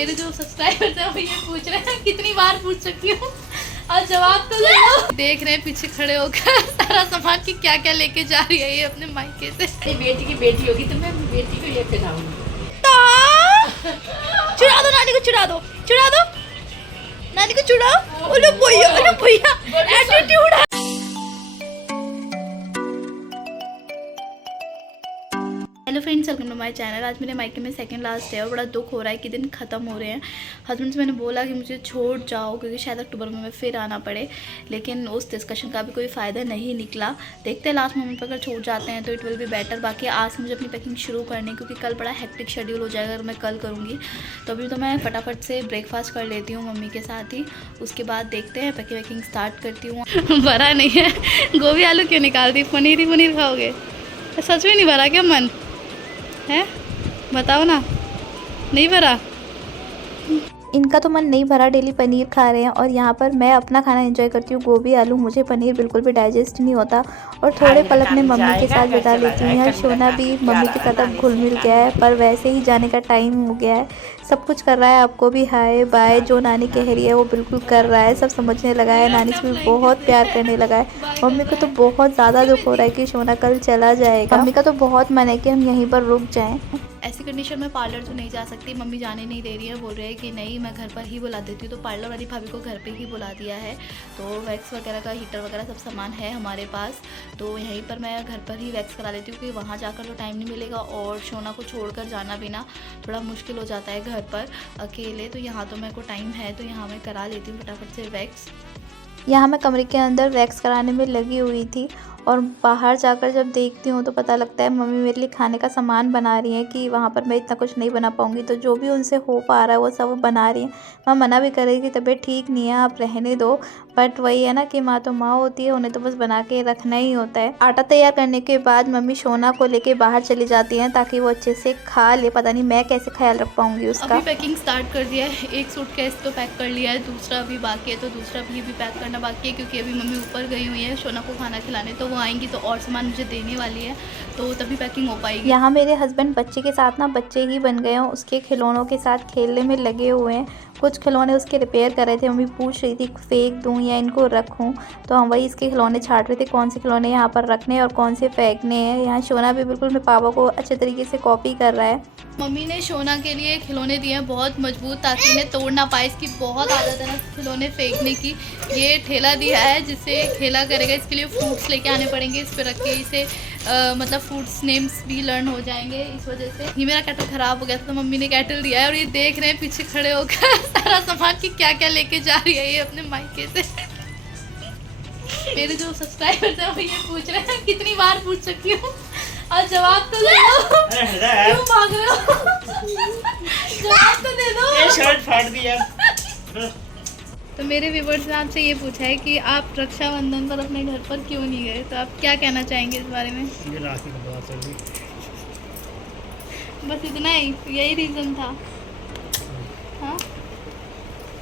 मेरे जो सब्सक्राइबर्स हैं वो ये पूछ रहे हैं, कितनी बार पूछ सकती हूँ और जवाब तो दे दो। देख रहे हैं पीछे खड़े होकर सारा सामान की क्या क्या लेके जा रही है ये अपने मायके से। बेटी की बेटी होगी तो मैं बेटी को लेके जाऊंगी। चुरा दो नानी को, चुरा दो, चुरा दो नानी को, चुराओ। ओले भैया एटीट्यूड है। Hello friends, welcome to my channel. आज मेरे मायके में सेकंड लास्ट है और बड़ा दुख हो रहा है कि दिन ख़त्म हो रहे हैं। हस्बैंड से मैंने बोला कि मुझे छोड़ जाओ क्योंकि शायद अक्टूबर में मैं फिर आना पड़े, लेकिन उस डिस्कशन का भी कोई फ़ायदा नहीं निकला। देखते हैं लास्ट मोमेंट पर अगर छोड़ जाते हैं तो इट विल बी बेटर। बाकी आज से मुझे अपनी पैकिंग शुरू करनी क्योंकि कल बड़ा हेक्टिक शेड्यूल हो जाएगा अगर मैं कल करूँगी। तो अभी तो मैं फटाफट से ब्रेकफास्ट कर लेती हूँ मम्मी के साथ ही, उसके बाद देखते हैं पैकिंग स्टार्ट करती हूँ। भरा नहीं है, गोभी आलू क्यों निकाल दी? पनीर ही पनीर खाओगे? सच में नहीं भरा क्या मन है? बताओ ना, नहीं भरा? इनका तो मन नहीं भरा, डेली पनीर खा रहे हैं और यहाँ पर मैं अपना खाना एंजॉय करती हूँ, गोभी आलू। मुझे पनीर बिल्कुल भी डाइजेस्ट नहीं होता और थोड़े पल अपने मम्मी के साथ बिता लेती हूँ। यहाँ सोना भी मम्मी के साथ अब घुल मिल गया है, पर वैसे ही जाने का टाइम हो गया है। सब कुछ कर रहा है, आपको भी हाय बाय जो नानी कह रही है वो बिल्कुल कर रहा है, सब समझने लगा है, नानी से भी बहुत प्यार करने लगा है। मम्मी को तो बहुत ज़्यादा दुख हो रहा है कि सोना कल चला जाएगा। मम्मी का तो बहुत मन है कि हम यहीं पर रुक जाएं। ऐसी कंडीशन में पार्लर तो नहीं जा सकती, मम्मी जाने नहीं दे रही है, बोल रहे हैं कि नहीं मैं घर पर ही बुला देती हूँ। तो पार्लर वाली भाभी को घर पे ही बुला दिया है, तो वैक्स वगैरह का हीटर वगैरह सब सामान है हमारे पास, तो यहीं पर मैं घर पर ही वैक्स करा लेती हूँ क्योंकि वहाँ जाकर तो टाइम नहीं मिलेगा और सोना को छोड़कर जाना भी ना थोड़ा मुश्किल हो जाता है घर पर अकेले। तो यहाँ तो मेरे को टाइम है तो यहाँ मैं करा लेती हूँ फटाफट से वैक्स। यहाँ मैं कमरे के अंदर वैक्स कराने में लगी हुई थी और बाहर जाकर जब देखती हूँ तो पता लगता है मम्मी मेरे लिए खाने का सामान बना रही हैं कि वहाँ पर मैं इतना कुछ नहीं बना पाऊँगी, तो जो भी उनसे हो पा रहा है वो सब वो बना रही हैं। मैं मना भी कर रही थी तबीयत ठीक नहीं है आप रहने दो, बट वही है ना कि माँ तो माँ होती है, उन्हें तो बस बना के रखना ही होता है। आटा तैयार करने के बाद मम्मी सोना को लेके बाहर चली जाती हैं ताकि वो अच्छे से खा ले। पता नहीं मैं कैसे ख्याल रख पाऊँगी उसका। अभी पैकिंग स्टार्ट कर दिया है, एक सूटकेस तो पैक कर लिया है, दूसरा अभी बाकी है, तो दूसरा भी पैक करना बाकी है क्योंकि अभी मम्मी ऊपर गई हुई है सोना को खाना खिलाने, तो वो आएंगी तो और सामान मुझे देने वाली है तो तभी पैकिंग हो पाएगी। यहाँ मेरे हस्बैंड बच्चे के साथ ना बच्चे ही बन गए हैं, उसके खिलौनों के साथ खेलने में लगे हुए हैं। कुछ खिलौने उसके रिपेयर कर रहे थे, मम्मी पूछ रही थी फेंक दूँ या इनको रखूँ, तो हम वही इसके खिलौने छाट रहे थे कौन से खिलौने यहाँ पर रखने हैं और कौन से फेंकने हैं। यहाँ सोना भी बिल्कुल मेरे पापा को अच्छे तरीके से कॉपी कर रहा है। मम्मी ने सोना के लिए खिलौने दिए हैं बहुत मजबूत ताकि इन्हें तोड़ ना पाए। इसकी बहुत आदत है ना खिलौने फेंकने की। ये ठेला दिया है जिससे खेला करेगा, इसके लिए फ्रूट्स लेके आने पड़ेंगे इस पर रख के, इसे मतलब फ्रूट्स नेम्स भी लर्न हो जाएंगे इस वजह से। ये मेरा कैटल ख़राब हो गया था तो मम्मी ने कैटल दिया है और ये देख रहे हैं पीछे खड़े होकर सारा सामान की क्या क्या लेके जा रही है ये अपने मायके से। मेरे जो सब्सक्राइबर्स हैं वो ये पूछ रहे हैं, कितनी बार पूछ सकती हूँ और जवाब तो दे दो। क्यों मांग रहे हो? जवाब तो दे दो। ये शर्ट फाड़ दिया। तो मेरे व्यूअर्स ने आपसे ये पूछा है कि आप रक्षाबंधन पर अपने घर पर क्यों नहीं गए, तो आप क्या कहना चाहेंगे इस बारे में? ये राखी का पता चल रही। बस इतना ही, यही रीज़न था? हाँ,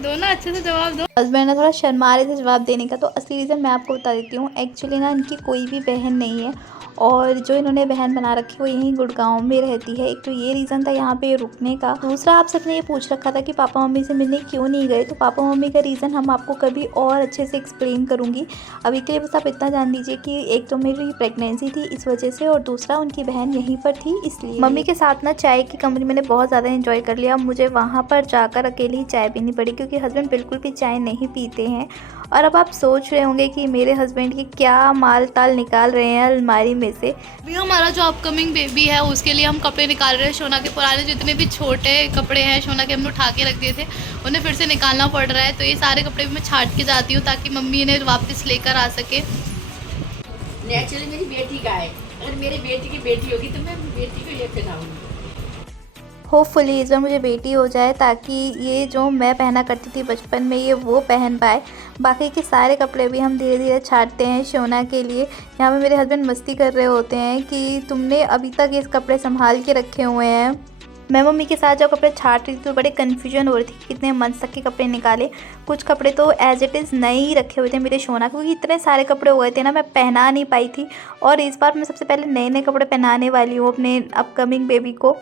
दो ना अच्छे से जवाब दो। हस्बैंड ने थोड़ा शर्मा रहे थे जवाब देने का, तो असली रीज़न मैं आपको बता देती हूँ। एक्चुअली ना इनकी कोई भी बहन नहीं है और जो इन्होंने बहन बना रखी है वो यहीं गुड़गांव में रहती है। एक तो ये रीज़न था यहाँ पे रुकने का। दूसरा आप सबने ये पूछ रखा था कि पापा मम्मी से मिलने क्यों नहीं गए, तो पापा मम्मी का रीज़न हम आपको कभी और अच्छे से एक्सप्लेन करूँगी। अभी के लिए बस आप इतना जान दीजिए कि एक तो मेरी प्रेगनेंसी थी इस वजह से और दूसरा उनकी बहन यहीं पर थी इसलिए। मम्मी के साथ ना चाय की कमरे मैंने बहुत ज़्यादा इन्जॉय कर लिया। मुझे वहाँ पर जाकर अकेले ही चाय पीनी पड़ी क्योंकि हस्बैंड बिल्कुल भी चाय नहीं पीते हैं। और अब आप सोच रहे होंगे कि मेरे हस्बैंड की क्या माल ताल निकाल रहे हैं अलमारी में से। अभी हमारा जो अपकमिंग बेबी है उसके लिए हम कपड़े निकाल रहे हैं। सोना के पुराने जितने भी छोटे कपड़े हैं सोना के हमने उठा के रख दिए थे, उन्हें फिर से निकालना पड़ रहा है। तो ये सारे कपड़े भी मैं छाट के जाती हूँ ताकि मम्मी इन्हें वापस लेकर आ सके। नेचुरली मेरी बेटी का है, अगर मेरी बेटी की बेटी होगी तो मैं बेटी को लेके जाऊंगी। होपफुली इस बार मुझे बेटी हो जाए ताकि ये जो मैं पहना करती थी बचपन में ये वो पहन पाए। बाकी के सारे कपड़े भी हम धीरे धीरे छाटते हैं सोना के लिए। यहाँ पे मेरे हस्बैंड मस्ती कर रहे होते हैं कि तुमने अभी तक ये कपड़े संभाल के रखे हुए हैं। मैं मम्मी के साथ जब कपड़े छाट रही थी तो बड़े कन्फ्यूजन हो रही थी कि कितने मंथ तक के कपड़े निकाले। कुछ कपड़े तो एज इट इज़ नए ही रखे हुए थे मेरे सोना, क्योंकि इतने सारे कपड़े हो गए थे ना मैं पहना नहीं पाई थी। और इस बार मैं सबसे पहले नए नए कपड़े पहनाने वाली हूँ अपने अपकमिंग बेबी को।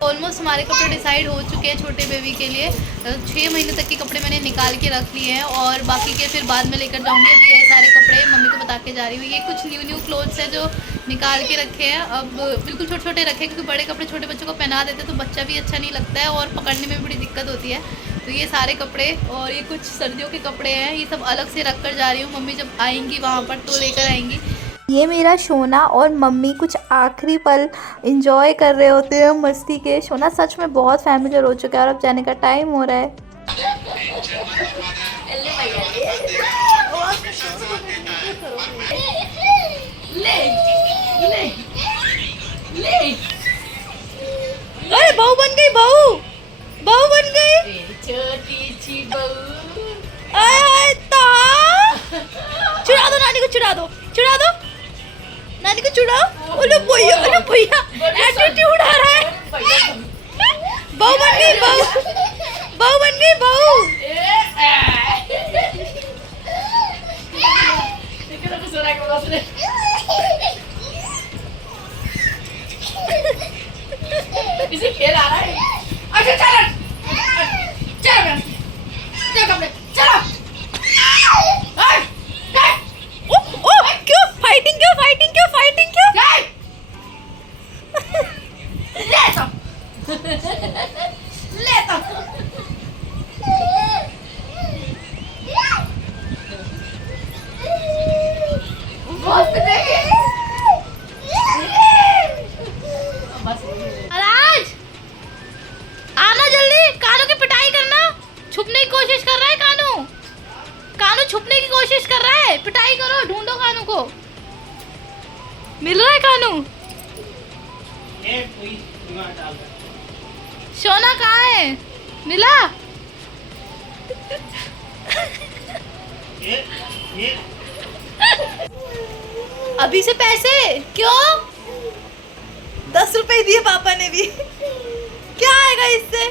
ऑलमोस्ट हमारे कपड़े डिसाइड हो चुके हैं छोटे बेबी के लिए। 6 महीने तक के कपड़े मैंने निकाल के रख लिए हैं और बाकी के फिर बाद में लेकर जाऊंगी। अभी ये सारे कपड़े मम्मी को बता के जा रही हूँ। ये कुछ न्यू क्लोथ्स है जो निकाल के रखे हैं। अब बिल्कुल छोटे छोटे रखे क्योंकि बड़े कपड़े छोटे बच्चों को पहना देते तो बच्चा भी अच्छा नहीं लगता है और पकड़ने में बड़ी दिक्कत होती है। तो ये सारे कपड़े और ये कुछ सर्दियों के कपड़े हैं, ये सब अलग से रख कर जा रही हूँ। मम्मी जब आएंगी वहाँ पर तो लेकर आएंगी। ये मेरा शोना और मम्मी कुछ आखिरी पल एंजॉय कर रहे होते हैं मस्ती के। शोना सच में बहुत फैमिलियर हो चुका है और अब जाने का टाइम हो रहा है। अरे बहू बन गई, बहू बन गई। छोटी सी बहू। आए चुरा दो नानी को, चुरा दो नानी को, चुराओ। ओले भैया एटीट्यूड आ रहा है। बहू बन गई, बहू बन गई, बहू। इसे खेल आ रहा है। अच्छा चलो चलो चलो कपड़े चलो। क्यों फाइटिंग क्यों ले तो महाराज आना जल्दी, कानू की पिटाई करना। छुपने की कोशिश कर रहा है कानू छुपने की कोशिश कर रहा है। पिटाई करो, ढूंढो कानू को। मिल रहा है कानू? सोना कहाँ है? मिला? अभी से पैसे क्यों? 10 रुपए दिए पापा ने भी। क्या आएगा इससे?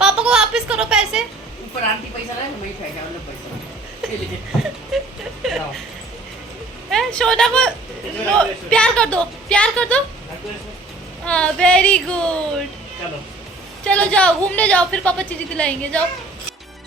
पापा को वापस करो पैसे। ऊपर आंटी पैसा रहा है, वही फेंका वाला पैसा। ये लीजिए। सोना को प्यार कर दो। हाँ वेरी गुड। चलो जाओ घूमने जाओ, फिर पापा चीजें दिलाएंगे, जाओ।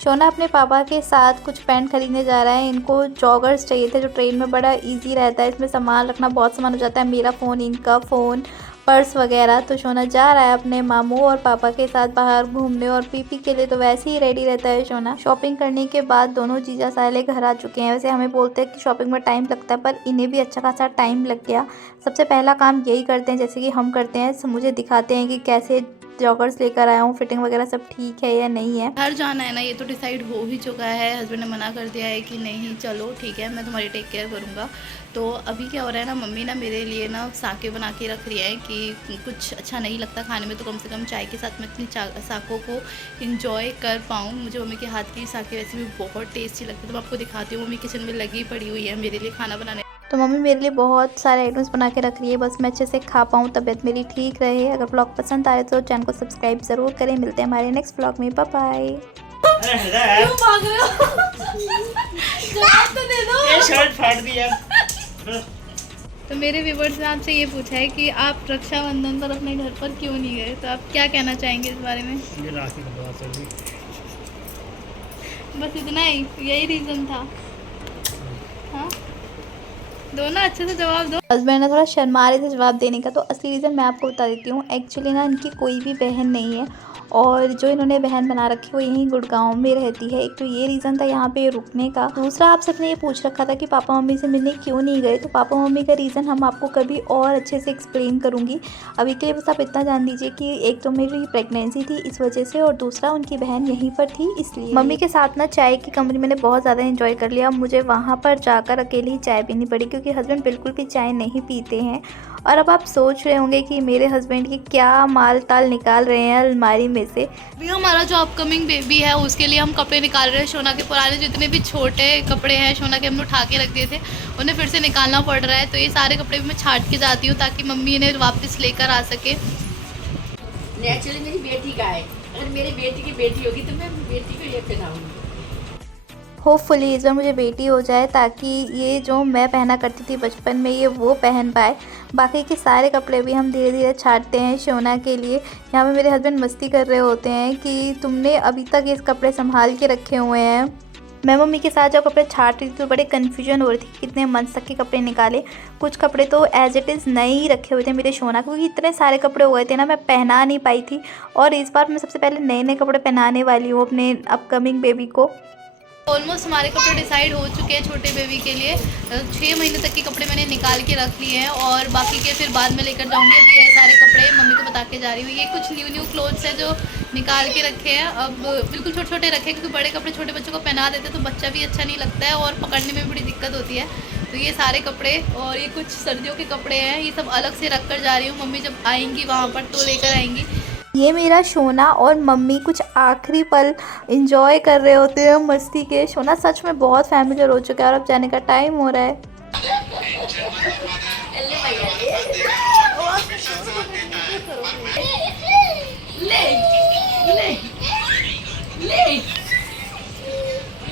शोना अपने पापा के साथ कुछ पैंट खरीदने जा रहा है। इनको जॉगर्स चाहिए थे जो ट्रेन में बड़ा इजी रहता है, इसमें सामान रखना बहुत सामान हो जाता है, मेरा फ़ोन, इनका फ़ोन, पर्स वगैरह। तो शोना जा रहा है अपने मामू और पापा के साथ बाहर घूमने और पीपी के लिए तो वैसे ही रेडी रहता है शोना। शॉपिंग करने के बाद दोनों जीजा साले घर आ चुके हैं। वैसे हमें बोलते हैं कि शॉपिंग में टाइम लगता है पर इन्हें भी अच्छा खासा टाइम लग गया। सबसे पहला काम यही करते हैं जैसे कि हम करते हैं, मुझे दिखाते हैं कि कैसे जॉगर्स लेकर आया हूँ, फिटिंग वगैरह सब ठीक है या नहीं है। घर जाना है ना, ये तो डिसाइड हो ही चुका है। हस्बैंड ने मना कर दिया है कि नहीं चलो ठीक है मैं तुम्हारी टेक केयर करूँगा। तो अभी क्या हो रहा है ना, मम्मी ना मेरे लिए ना साके बना के रख रही है कि कुछ अच्छा नहीं लगता खाने में तो कम से कम चाय के साथ मैं अपनी साकों को इंजॉय कर पाऊँ। मुझे मम्मी के हाथ की साके वैसे भी बहुत टेस्टी लगती है। तो मैं आपको दिखाती हूँ, मम्मी किचन में लगी पड़ी हुई है मेरे लिए खाना बनाने। तो मम्मी मेरे लिए बहुत सारे आइटम्स बना के रख रही है, बस मैं अच्छे से खा पाऊँ, तबीयत मेरी ठीक रहे। अगर ब्लॉग पसंद आ रहे तो चैनल को सब्सक्राइब ज़रूर करें। मिलते हैं हमारे नेक्स्ट ब्लॉग में, बाय बाय। क्यों भाग रहे हो? जवाब तो दे दो। ये शर्ट फाड़ दी यार। तो मेरे व्यूवर्स ने आपसे ये पूछा है कि आप रक्षाबंधन पर अपने घर पर क्यों नहीं गए, तो आप क्या कहना चाहेंगे इस बारे में? ये राखी का बात है। बस इतना ही, यही रीज़न था? हाँ दोनों अच्छे से जवाब दो। हस्बैंड ने थोड़ा शर्मा रहे थे जवाब देने का, तो असली रीज़न मैं आपको बता देती हूँ। एक्चुअली ना इनकी कोई भी बहन नहीं है और जो इन्होंने बहन बना रखी वो यहीं गुड़गांव में रहती है। एक तो ये रीज़न था यहाँ पे रुकने का। दूसरा आप सबने ये पूछ रखा था कि पापा मम्मी से मिलने क्यों नहीं गए, तो पापा मम्मी का रीज़न हम आपको कभी और अच्छे से एक्सप्लेन करूँगी। अभी के लिए बस आप इतना जान दीजिए कि एक तो मेरी प्रेगनेंसी थी इस वजह से और दूसरा उनकी बहन यहीं पर थी इसलिए। मम्मी के साथ ना चाय की कंपनी मैंने बहुत ज़्यादा इंजॉय कर लिया। मुझे वहाँ पर जाकर अकेले ही चाय पीनी पड़ी क्योंकि हस्बैंड बिल्कुल भी चाय नहीं पीते हैं। और अब आप सोच रहे होंगे कि मेरे हस्बैंड की क्या माल ताल निकाल रहे हैं अलमारी में से। अभी हमारा जो अपकमिंग बेबी है उसके लिए हम कपड़े निकाल रहे हैं। शोना के पुराने जितने भी छोटे कपड़े हैं शोना के हमने उठा के रख दिए थे, उन्हें फिर से निकालना पड़ रहा है। तो ये सारे कपड़े भी मैं छाट के जाती हूँ ताकि मम्मी इन्हें वापस लेकर आ सके। नेचुरली मेरी बेटी का है, अगर मेरी बेटी की बेटी होगी तो मैं बेटी को ये पहनाऊंगी। होपफुली इस बार मुझे बेटी हो जाए ताकि ये जो मैं पहना करती थी बचपन में ये वो पहन पाए। बाकी के सारे कपड़े भी हम धीरे धीरे छांटते हैं शोना के लिए। यहाँ पे मेरे हस्बैंड मस्ती कर रहे होते हैं कि तुमने अभी तक ये कपड़े संभाल के रखे हुए हैं। मैं मम्मी के साथ जब कपड़े छाट रही थी तो बड़े कन्फ्यूजन हो रही थी कितने मंथ तक के कपड़े निकाले। कुछ कपड़े तो एज इट इज़ नए ही रखे हुए थे मेरे शोना, क्योंकि इतने सारे कपड़े हो गए थे ना, मैं पहना नहीं पाई थी। और इस बार मैं सबसे पहले नए नए कपड़े पहनाने वाली हूँ अपने अपकमिंग बेबी को। ऑलमोस्ट हमारे कपड़े डिसाइड हो चुके हैं छोटे बेबी के लिए। 6 महीने तक के कपड़े मैंने निकाल के रख लिए हैं और बाकी के फिर बाद में लेकर जाऊंगी। अभी ये सारे कपड़े मम्मी को बता के जा रही हूँ। ये कुछ न्यू क्लोथ्स हैं जो निकाल के रखे हैं। अब बिल्कुल छोटे छोटे रखे हैं क्योंकि बड़े कपड़े छोटे बच्चों को पहना देते तो बच्चा भी अच्छा नहीं लगता है और पकड़ने में बड़ी दिक्कत होती है। तो ये सारे कपड़े और ये कुछ सर्दियों के कपड़े हैं, ये सब अलग से रख कर जा रही हूँ। मम्मी जब आएंगी वहाँ पर तो लेकर आएंगी। ये मेरा शोना और मम्मी कुछ आखिरी पल एंजॉय कर रहे होते हैं मस्ती के। शोना सच में बहुत फैमिलियर हो चुका है और अब जाने का टाइम हो रहा है।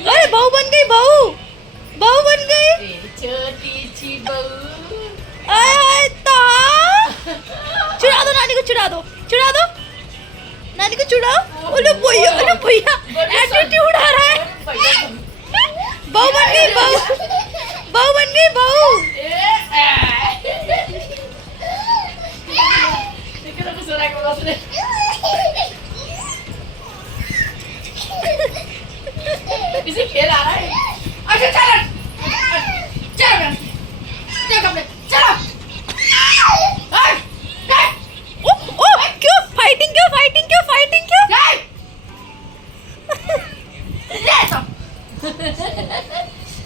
अरे बहू बन गई, बहू बन गई। छोटी सी बहू। आय चुरा दो नानी को, चुरा दो नानी को, चुड़ाओ। ओले भैया एटीट्यूड आ रहा है। बहू बन गई, बहू बन गई, बहू। इसे खेल आ रहा है। अच्छा चलो चलो चलो कपड़े चलो। क्यों फाइटिंग क्यों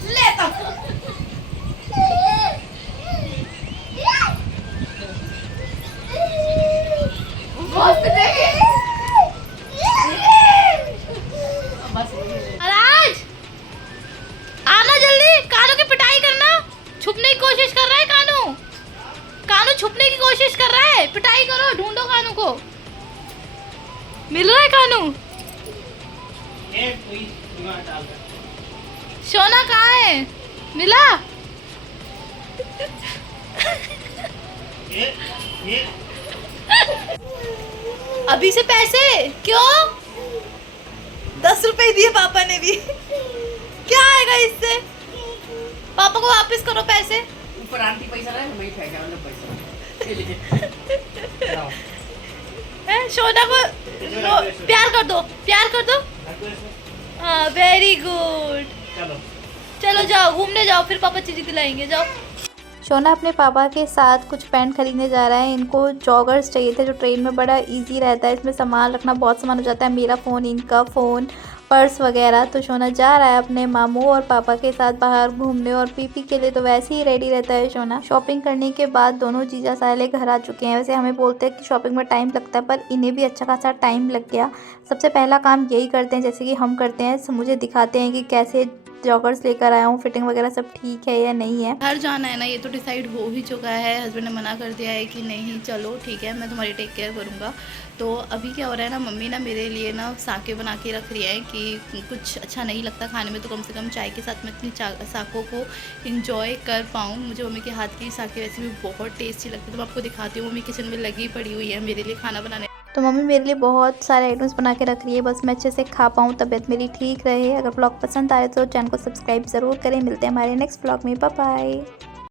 ले तो राज आना जल्दी, कानू की पिटाई करना। छुपने की कोशिश कर रहा है कानू छुपने की कोशिश कर रहा है। पिटाई करो, ढूंढो कानू को। मिल रहा है कानू? सोना कहाँ है? मिला? अभी से पैसे क्यों? 10 रुपए दिए पापा ने भी। क्या आएगा इससे? पापा को वापस करो पैसे। ऊपर आंटी पैसा रहा है, मैं फेंका वाला पैसा ये लीजिए। सोना को प्यार कर दो। हाँ वेरी गुड। चलो जाओ घूमने जाओ, फिर पापा चीज़ें दिलाएंगे, जाओ। शोना अपने पापा के साथ कुछ पैंट खरीदने जा रहा है। इनको जॉगर्स चाहिए थे जो ट्रेन में बड़ा इजी रहता है, इसमें सामान रखना बहुत सामान हो जाता है, मेरा फ़ोन, इनका फ़ोन, पर्स वगैरह। तो शोना जा रहा है अपने मामू और पापा के साथ बाहर घूमने, और पीपी के लिए तो वैसे ही रेडी रहता है शोना। शॉपिंग करने के बाद दोनों जीजा साले घर आ चुके हैं। वैसे हमें बोलते हैं कि शॉपिंग में टाइम लगता है, पर इन्हें भी अच्छा खासा टाइम लग गया। सबसे पहला काम यही करते हैं जैसे कि हम करते हैं, मुझे दिखाते हैं कि कैसे जॉगर्स लेकर आया हूँ, फिटिंग वगैरह सब ठीक है या नहीं है। घर जाना है ना, ये तो डिसाइड हो ही चुका है। हस्बैंड ने मना कर दिया है कि नहीं चलो ठीक है मैं तुम्हारी टेक केयर करूँगा। तो अभी क्या हो रहा है ना, मम्मी ना मेरे लिए ना साके बना के रख रही है कि कुछ अच्छा नहीं लगता खाने में तो कम से कम चाय के साथ मैं इतनी साकों को इंजॉय कर पाऊँ। मुझे मम्मी के हाथ की साके वैसे भी बहुत टेस्टी लगती है। तो मैं आपको दिखाती हूँ, मम्मी किचन में लगी पड़ी हुई है मेरे लिए खाना बनाने। तो मम्मी मेरे लिए बहुत सारे आइटम्स बना के रख रही है, बस मैं अच्छे से खा पाऊँ, तबीयत मेरी ठीक रहे। अगर ब्लॉग पसंद आए तो चैनल को सब्सक्राइब ज़रूर करें। मिलते हैं हमारे नेक्स्ट ब्लॉग में, बाय बाय।